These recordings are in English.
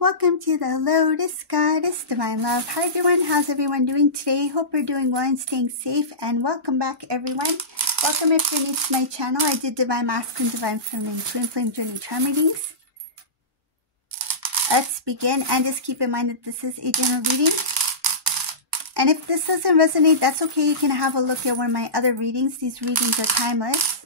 Welcome to the Lotus Goddess Divine Love. Hi everyone, how's everyone doing today? Hope you're doing well and staying safe, and welcome back everyone. Welcome if you're new to my channel. I did Divine Masculine, Divine Feminine, Twin Flame Journey Charm readings. Let's begin, and just keep in mind that this is a general reading. And if this doesn't resonate, that's okay. You can have a look at one of my other readings. These readings are timeless.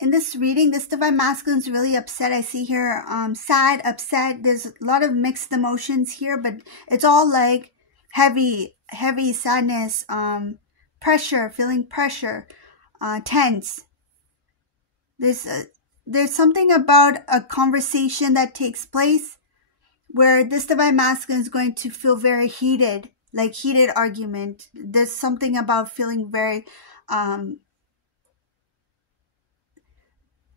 In this reading, this Divine Masculine is really upset. I see here sad, upset. There's a lot of mixed emotions here, but it's all like heavy sadness, pressure, feeling pressure, tense. There's something about a conversation that takes place where this Divine Masculine is going to feel very heated, like heated argument. There's something about feeling very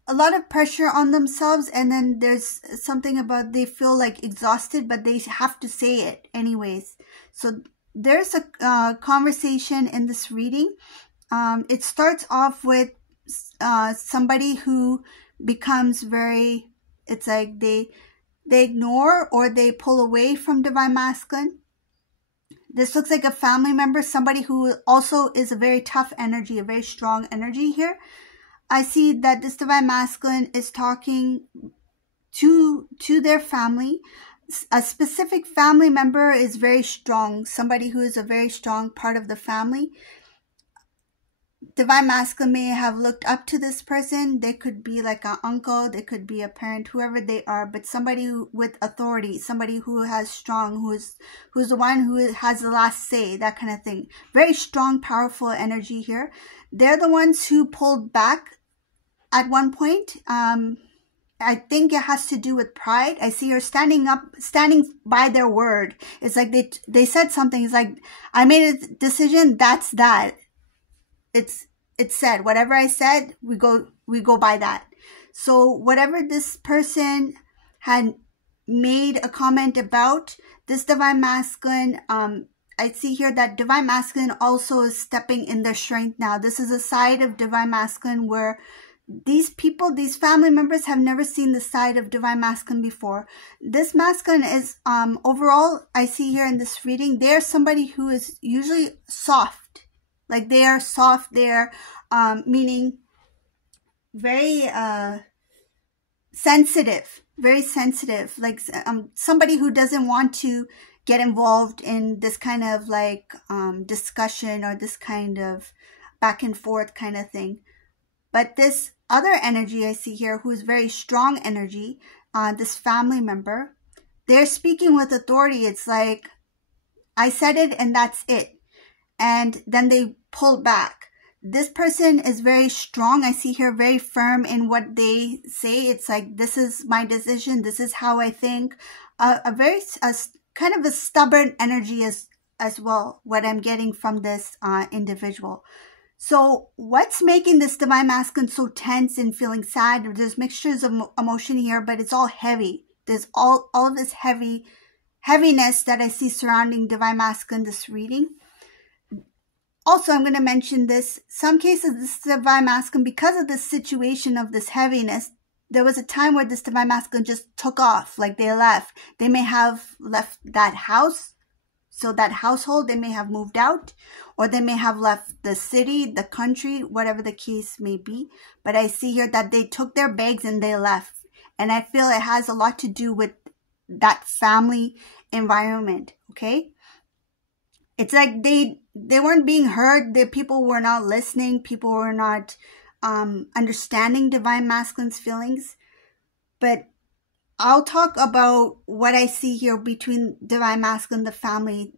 a lot of pressure on themselves, and then there's something about they feel like exhausted, but they have to say it anyways. So there's a conversation in this reading. It starts off with somebody who becomes very, it's like they ignore or they pull away from Divine Masculine. This looks like a family member, somebody who also is a very tough energy, a very strong energy here. I see that this Divine Masculine is talking to their family. A specific family member is very strong, somebody who is a very strong part of the family. Divine Masculine may have looked up to this person. They could be like an uncle, they could be a parent, whoever they are, but somebody with authority, somebody who has strong, who's the one who has the last say, that kind of thing. Very strong, powerful energy here. They're the ones who pulled back at one point. I think it has to do with pride. I see her standing by their word. It's like they said something. It's like, I made a decision. That's that. It's said. Whatever I said, we go by that. So whatever this person had made a comment about, this Divine Masculine, I see here that Divine Masculine also is stepping in their strength now. This is a side of Divine Masculine where these people, these family members have never seen the side of Divine Masculine before. This Masculine is, overall, I see here in this reading, they're somebody who is usually soft. Like they are soft, they're, meaning very sensitive, very sensitive. Like somebody who doesn't want to get involved in this kind of like discussion or this kind of back and forth kind of thing. But this other energy I see here, who is very strong energy, this family member, they're speaking with authority. It's like, I said it and that's it. And then they pull back. This person is very strong. I see here very firm in what they say. It's like, this is my decision. This is how I think. A kind of a stubborn energy as well, what I'm getting from this individual. So what's making this Divine Masculine so tense and feeling sad? There's mixtures of emotion here, but it's all heavy. There's all of this heaviness that I see surrounding Divine Masculine, this reading. Also, I'm going to mention this. Some cases, this Divine Masculine, because of this situation of this heaviness, there was a time where this Divine Masculine just took off, like they left. They may have left that house. So that household, they may have moved out, or they may have left the city, the country, whatever the case may be. But I see here that they took their bags and they left. And I feel it has a lot to do with that family environment, okay? It's like they weren't being heard. The people were not listening. People were not understanding Divine Masculine's feelings. But I'll talk about what I see here between Divine Masculine and the family.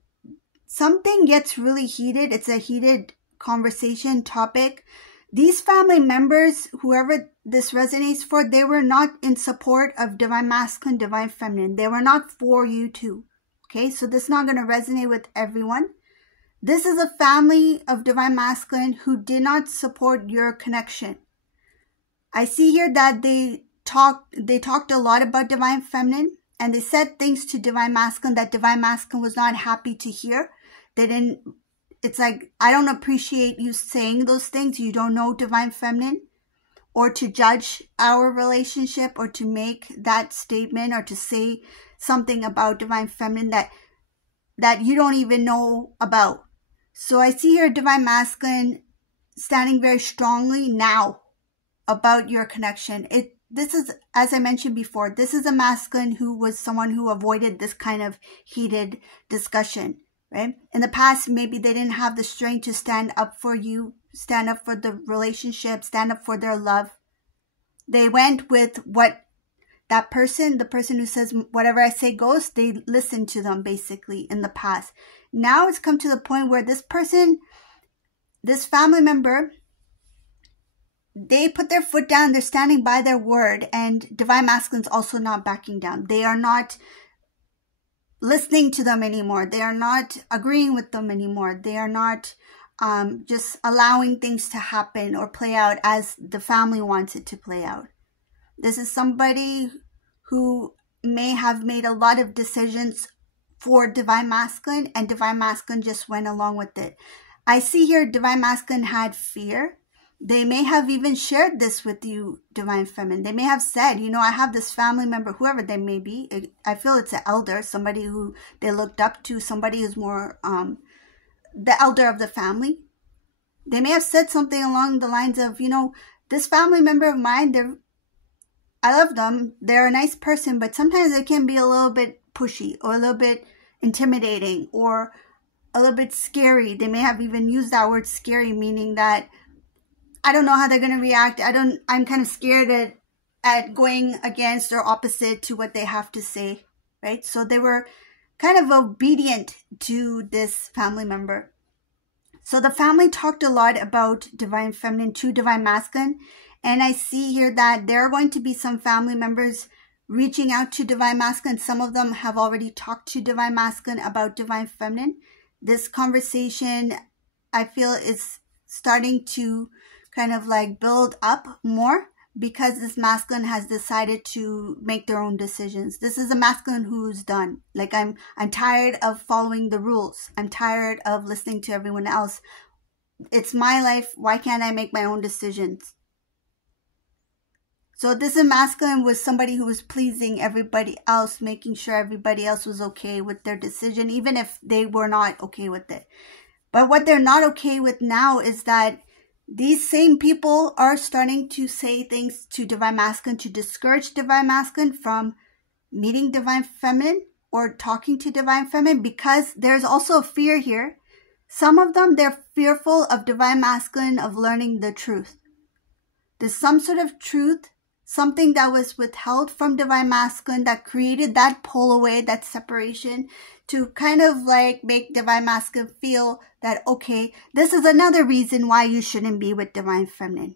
Something gets really heated. It's a heated conversation topic. These family members, whoever this resonates for, they were not in support of Divine Masculine, Divine Feminine. They were not for you too. Okay, so this is not going to resonate with everyone. This is a family of Divine Masculine who did not support your connection. I see here that they talked a lot about divine feminine, and they said things to divine masculine that divine masculine was not happy to hear. They didn't, it's like, I don't appreciate you saying those things. You don't know divine feminine, or to judge our relationship, or to make that statement, or to say something about divine feminine that you don't even know about. So I see here divine masculine standing very strongly now about your connection. This is, as I mentioned before, this is a masculine who was someone who avoided this kind of heated discussion, right? In the past, maybe they didn't have the strength to stand up for you, stand up for the relationship, stand up for their love. They went with what that person, the person who says, whatever I say goes, they listened to them basically in the past. Now it's come to the point where this person, this family member, they put their foot down, they're standing by their word, and divine masculine's also not backing down. They are not listening to them anymore. They are not agreeing with them anymore. They are not just allowing things to happen or play out as the family wants it to play out. This is somebody who may have made a lot of decisions for divine masculine, and divine masculine just went along with it. I see here divine masculine had fear. They may have even shared this with you, divine feminine. They may have said, you know, I have this family member, whoever they may be. I feel it's an elder, somebody who they looked up to, somebody who's more the elder of the family. They may have said something along the lines of, you know, this family member of mine, I love them. They're a nice person, but sometimes they can be a little bit pushy or a little bit intimidating or a little bit scary. They may have even used that word scary, meaning that I don't know how they're going to react. I'm kind of scared at going against or opposite to what they have to say, right? So they were kind of obedient to this family member. So the family talked a lot about divine feminine to divine masculine. And I see here that there are going to be some family members reaching out to divine masculine. Some of them have already talked to divine masculine about divine feminine. This conversation, I feel, is starting to kind of like build up more because this masculine has decided to make their own decisions. This is a masculine who's done. Like, I'm tired of following the rules. I'm tired of listening to everyone else. It's my life. Why can't I make my own decisions? So this masculine was somebody who was pleasing everybody else, making sure everybody else was okay with their decision, even if they were not okay with it. But what they're not okay with now is that these same people are starting to say things to divine masculine to discourage divine masculine from meeting divine feminine or talking to divine feminine, because there's also a fear here. Some of them, they're fearful of divine masculine, of learning the truth. There's some sort of truth, something that was withheld from divine masculine that created that pull away, that separation, to kind of like make divine masculine feel that, okay, this is another reason why you shouldn't be with divine feminine.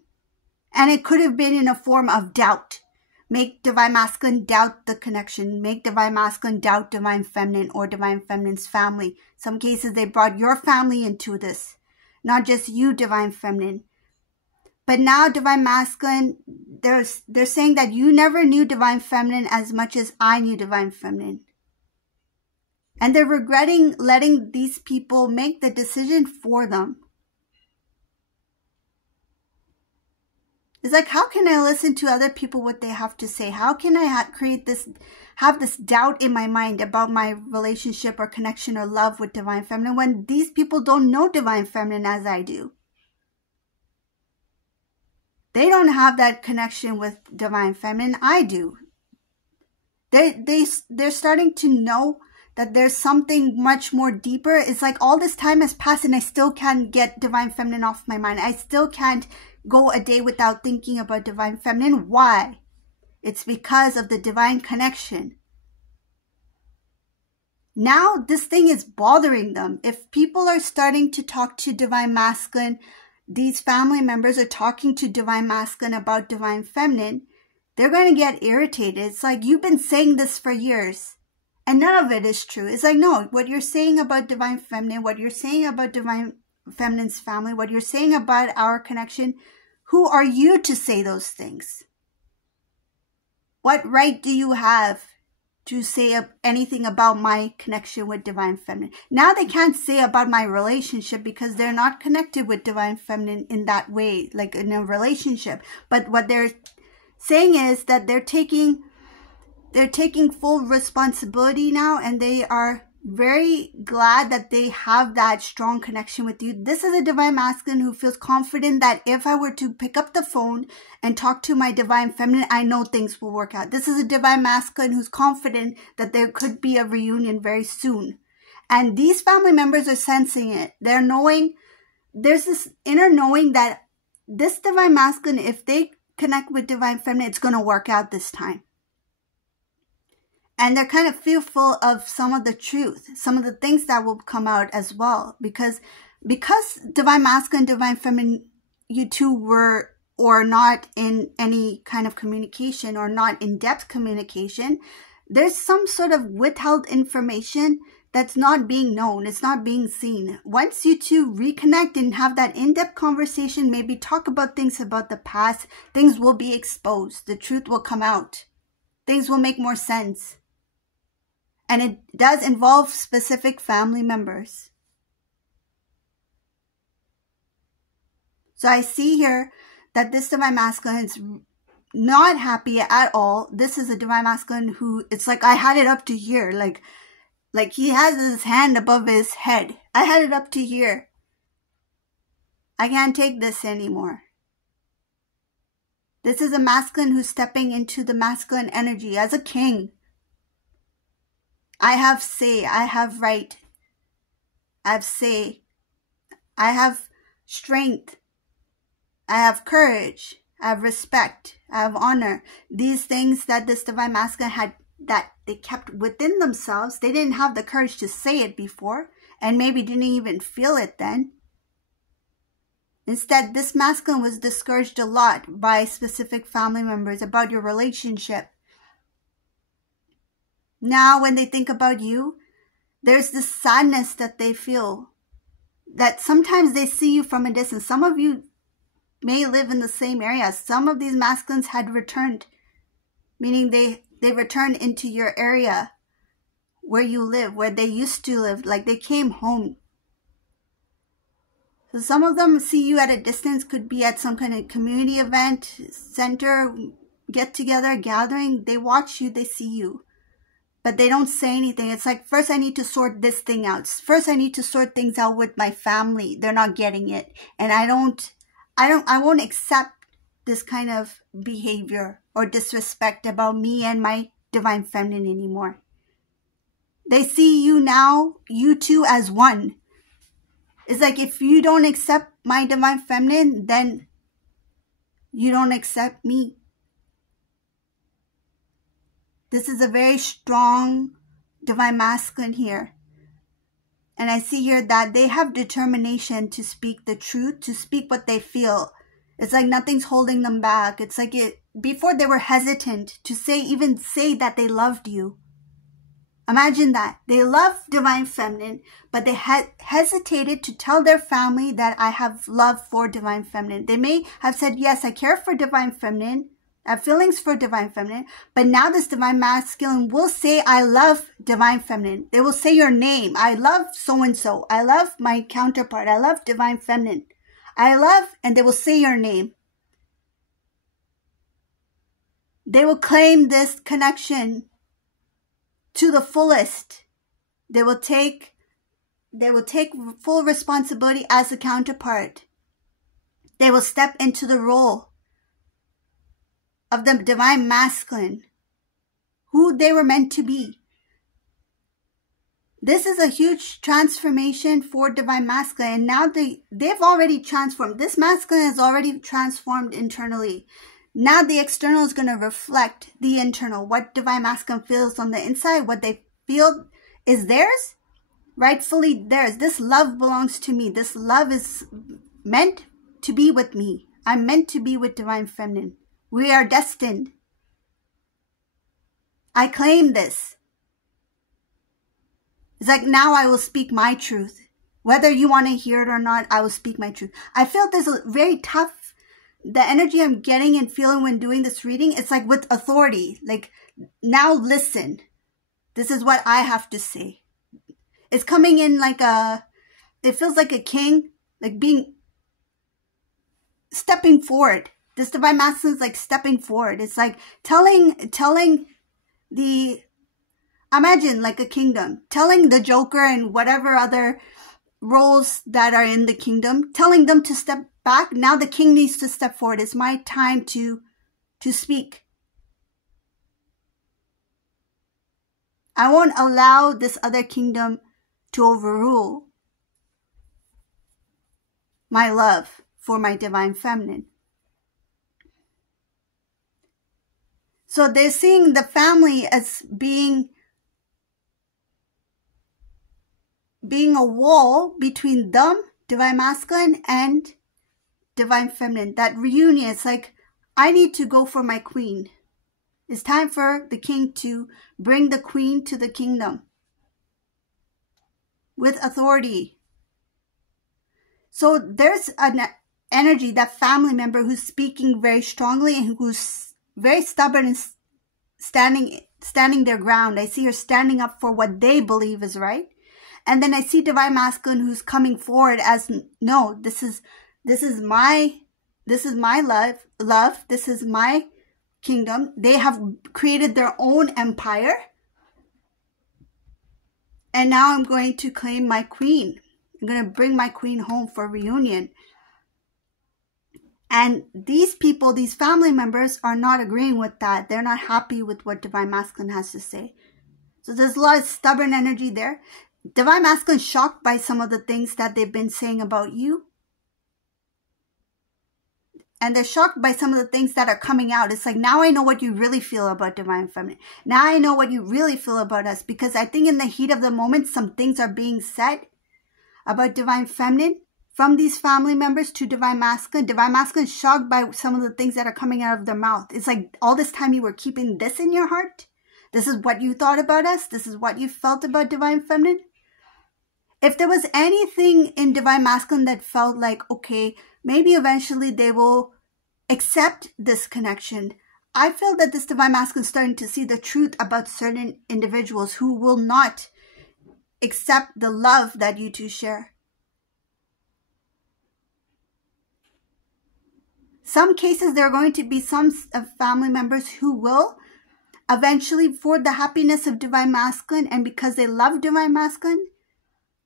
And it could have been in a form of doubt. Make divine masculine doubt the connection. Make divine masculine doubt divine feminine or divine feminine's family. Some cases they brought your family into this, not just you, divine feminine. But now divine masculine, they're saying that you never knew divine feminine as much as I knew divine feminine. And they're regretting letting these people make the decision for them. It's like, how can I listen to other people, what they have to say? How can I have this doubt in my mind about my relationship or connection or love with divine feminine when these people don't know divine feminine as I do? They don't have that connection with divine feminine. I do. They're starting to know that there's something much more deeper. It's like all this time has passed and I still can't get divine feminine off my mind. I still can't go a day without thinking about divine feminine. Why? It's because of the divine connection. Now this thing is bothering them. If people are starting to talk to divine masculine, these family members are talking to divine masculine about divine feminine, they're going to get irritated. It's like, you've been saying this for years and none of it is true. It's like, no, what you're saying about divine feminine, what you're saying about divine feminine's family, what you're saying about our connection, Who are you to say those things? What right do you have to say anything about my connection with Divine Feminine? Now they can't say about my relationship because they're not connected with Divine Feminine in that way, like in a relationship. But what they're saying is that they're taking full responsibility now, and they are very glad that they have that strong connection with you. This is a Divine Masculine who feels confident that if I were to pick up the phone and talk to my Divine Feminine, I know things will work out. This is a Divine Masculine who's confident that there could be a reunion very soon. And these family members are sensing it. They're knowing, there's this inner knowing that this Divine Masculine, if they connect with Divine Feminine, it's going to work out this time. And they're kind of fearful of some of the truth, some of the things that will come out as well. Because Divine Masculine, Divine Feminine, you two were or not in any kind of communication or not in-depth communication, there's some sort of withheld information that's not being known. It's not being seen. Once you two reconnect and have that in-depth conversation, maybe talk about things about the past, things will be exposed. The truth will come out. Things will make more sense. And it does involve specific family members. So I see here that this Divine Masculine is not happy at all. This is a Divine Masculine who, it's like I had it up to here. Like he has his hand above his head. I had it up to here. I can't take this anymore. This is a masculine who's stepping into the masculine energy as a king. I have say, I have right, I have say, I have strength, I have courage, I have respect, I have honor. These things that this Divine Masculine had, that they kept within themselves, they didn't have the courage to say it before, and maybe didn't even feel it then. Instead, this masculine was discouraged a lot by specific family members about your relationship. Now, when they think about you, there's this sadness that they feel. That sometimes they see you from a distance. Some of you may live in the same area. Some of these masculines had returned, meaning they returned into your area where you live, where they used to live, like they came home. So some of them see you at a distance, could be at some kind of community event, center, get together, gathering. They watch you, they see you. But they don't say anything. It's like, first I need to sort this thing out. First I need to sort things out with my family. They're not getting it. And I won't accept this kind of behavior or disrespect about me and my Divine Feminine anymore. They see you now, you two, as one. It's like, if you don't accept my Divine Feminine, then you don't accept me. This is a very strong Divine Masculine here. And I see here that they have determination to speak the truth, to speak what they feel. It's like nothing's holding them back. It's like before they were hesitant to even say that they loved you. Imagine that. They love Divine Feminine, but they hesitated to tell their family that I have love for Divine Feminine. They may have said, yes, I care for Divine Feminine. I have feelings for Divine Feminine, but now this Divine Masculine will say, I love Divine Feminine. They will say your name. I love so-and-so. I love my counterpart. I love Divine Feminine. I love, and they will say your name. They will claim this connection to the fullest. They will take full responsibility as a counterpart. They will step into the role of the Divine Masculine, who they were meant to be. This is a huge transformation for Divine Masculine. And now they've already transformed. This masculine has already transformed internally. Now the external is going to reflect the internal. What Divine Masculine feels on the inside, what they feel is theirs, rightfully theirs. This love belongs to me. This love is meant to be with me. I'm meant to be with Divine Feminine. We are destined. I claim this. It's like, now I will speak my truth. Whether you want to hear it or not, I will speak my truth. I feel there's a very tough the energy I'm getting and feeling when doing this reading, it's like with authority. Like, now listen. This is what I have to say. It's coming in like it feels like a king, like stepping forward. This divine masculine is like stepping forward. It's like telling imagine like a kingdom, telling the Joker and whatever other roles that are in the kingdom, telling them to step back. Now the king needs to step forward. It's my time to speak. I won't allow this other kingdom to overrule my love for my divine feminine. So they're seeing the family as being a wall between them, divine masculine, and divine feminine. That reunion, it's like, I need to go for my queen. It's time for the king to bring the queen to the kingdom with authority. So there's an energy, that family member who's speaking very strongly and who's very stubborn and standing their ground. I see her standing up for what they believe is right. And then I see divine masculine who's coming forward as, no, this is my love. This is my kingdom. They have created their own empire. And now I'm going to claim my queen. I'm going to bring my queen home for reunion. And these people, these family members, are not agreeing with that. They're not happy with what divine masculine has to say. So there's a lot of stubborn energy there. Divine masculine is shocked by some of the things that they've been saying about you. And they're shocked by some of the things that are coming out. It's like, now I know what you really feel about divine feminine. Now I know what you really feel about us. Because I think in the heat of the moment, some things are being said about divine feminine from these family members to divine masculine. Divine masculine is shocked by some of the things that are coming out of their mouth. It's like, all this time you were keeping this in your heart. This is what you thought about us. This is what you felt about divine feminine. If there was anything in divine masculine that felt like, okay, maybe eventually they will accept this connection, I feel that this divine masculine is starting to see the truth about certain individuals who will not accept the love that you two share. Some cases, there are going to be some family members who will eventually, for the happiness of divine masculine and because they love divine masculine,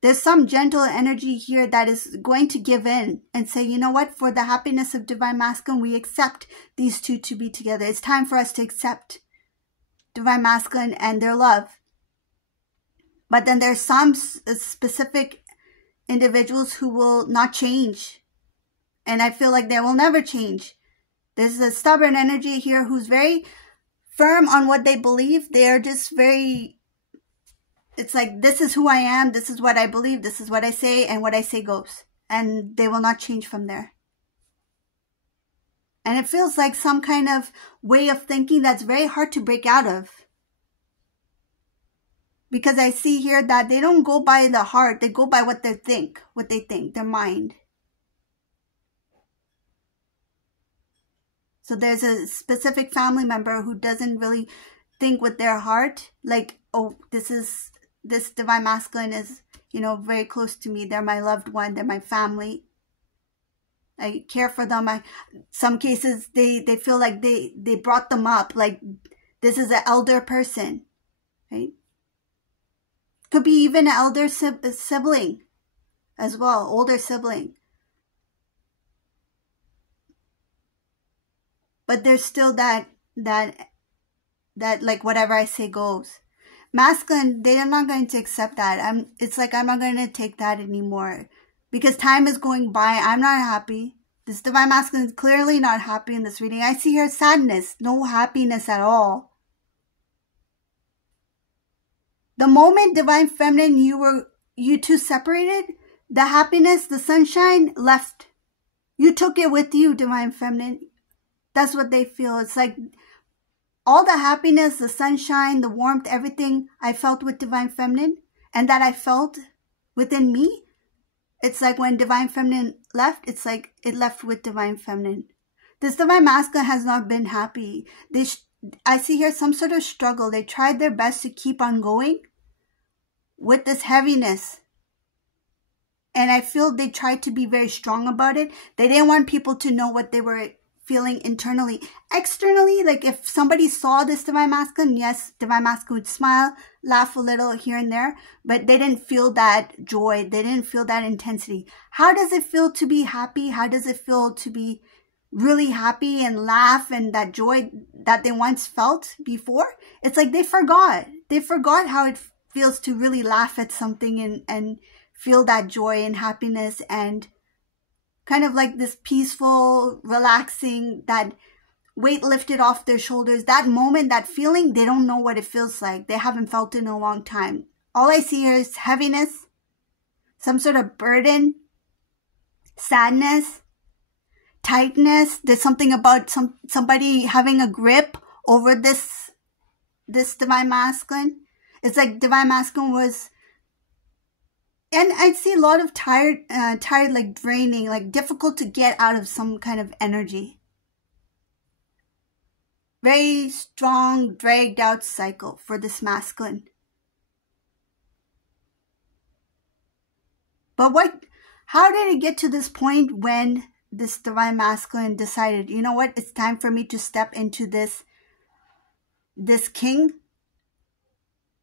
there's some gentle energy here that is going to give in and say, you know what, for the happiness of divine masculine, we accept these two to be together. It's time for us to accept divine masculine and their love. But then there's some specific individuals who will not change. And I feel like they will never change. There's a stubborn energy here who's very firm on what they believe. They are just very... It's like, this is who I am, this is what I believe, this is what I say, and what I say goes. And they will not change from there. And it feels like some kind of way of thinking that's very hard to break out of. Because I see here that they don't go by the heart, they go by what they think, their mind. So there's a specific family member who doesn't really think with their heart, like, oh, this divine masculine is, very close to me. They're my loved one. They're my family. I care for them. Some cases, they feel like they brought them up. Like, this is an elder person, right? Could be even an elder sibling as well, older sibling. But there's still that like whatever I say goes. Masculine, they are not going to accept that. It's like, I'm not going to take that anymore. Because time is going by. I'm not happy. This divine masculine is clearly not happy in this reading. I see here sadness, no happiness at all. The moment divine feminine, you two separated, the happiness, the sunshine left. You took it with you, divine feminine. That's what they feel. It's like all the happiness, the sunshine, the warmth, everything I felt with divine feminine and that I felt within me. It's like when divine feminine left, it's like it left with divine feminine. This divine masculine has not been happy. I see here some sort of struggle. They tried their best to keep on going with this heaviness. And I feel they tried to be very strong about it. They didn't want people to know what they were feeling internally. Externally, like if somebody saw this divine masculine, yes, divine masculine would smile, laugh a little here and there, but they didn't feel that joy. They didn't feel that intensity. How does it feel to be happy? How does it feel to be really happy and laugh and that joy that they once felt before? It's like they forgot. They forgot how it feels to really laugh at something and feel that joy and happiness and kind of like this peaceful, relaxing, that weight lifted off their shoulders. That moment, that feeling, they don't know what it feels like. They haven't felt it in a long time. All I see here is heaviness, some sort of burden, sadness, tightness. There's something about somebody having a grip over this divine masculine. It's like divine masculine was, and I see a lot of tired, like draining, like difficult to get out of some kind of energy. Very strong, dragged out cycle for this masculine. But how did it get to this point when this divine masculine decided, you know what, it's time for me to step into this king,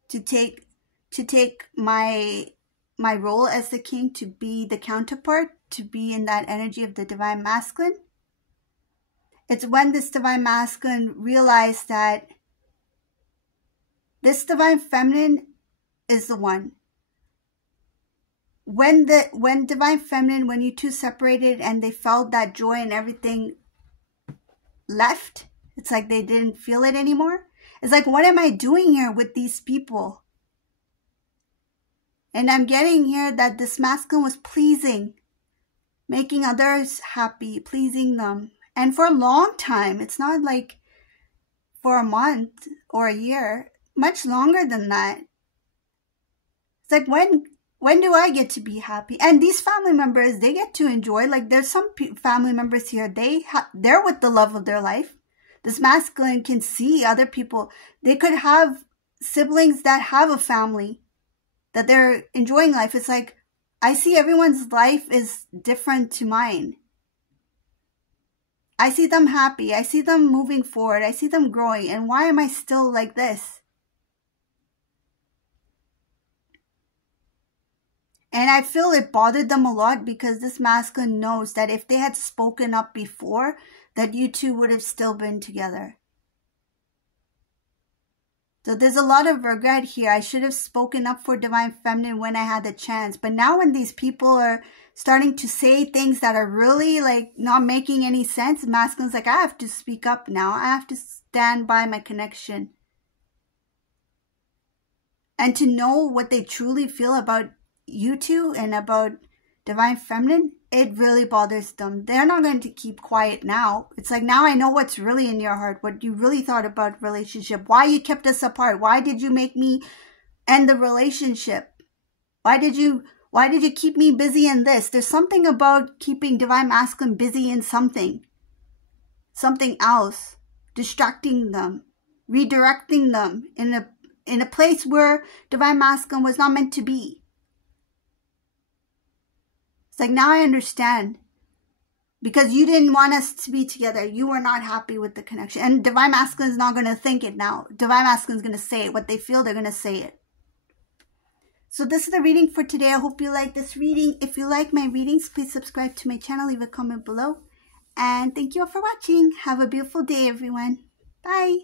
to take my role as the king, to be the counterpart, to be in that energy of the divine masculine? It's when this divine masculine realized that this divine feminine is the one. When divine feminine, when you two separated and they felt that joy and everything left, it's like they didn't feel it anymore. It's like, what am I doing here with these people? And I'm getting here that this masculine was pleasing, making others happy, pleasing them. And for a long time, it's not like for a month or a year, much longer than that. It's like, when do I get to be happy? And these family members, they get to enjoy. Like there's some family members here, they're with the love of their life. This masculine can see other people. They could have siblings that have a family, that they're enjoying life. It's like, I see everyone's life is different to mine. I see them happy. I see them moving forward. I see them growing. And why am I still like this? And I feel it bothered them a lot because this masculine knows that if they had spoken up before, that you two would have still been together. So there's a lot of regret here. I should have spoken up for divine feminine when I had the chance. But now when these people are starting to say things that are really like not making any sense, masculine's like, I have to speak up now. I have to stand by my connection. And to know what they truly feel about you two and about divine feminine, it really bothers them. They're not going to keep quiet now. It's like, now I know what's really in your heart, what you really thought about relationship, why you kept us apart, why did you make me end the relationship, why did you keep me busy in this? There's something about keeping divine masculine busy in something else, distracting them, redirecting them in a place where divine masculine was not meant to be. It's like, now I understand. Because you didn't want us to be together. You were not happy with the connection. And divine masculine is not going to think it now. Divine masculine is going to say it. What they feel, they're going to say it. So this is the reading for today. I hope you like this reading. If you like my readings, please subscribe to my channel. Leave a comment below. And thank you all for watching. Have a beautiful day, everyone. Bye.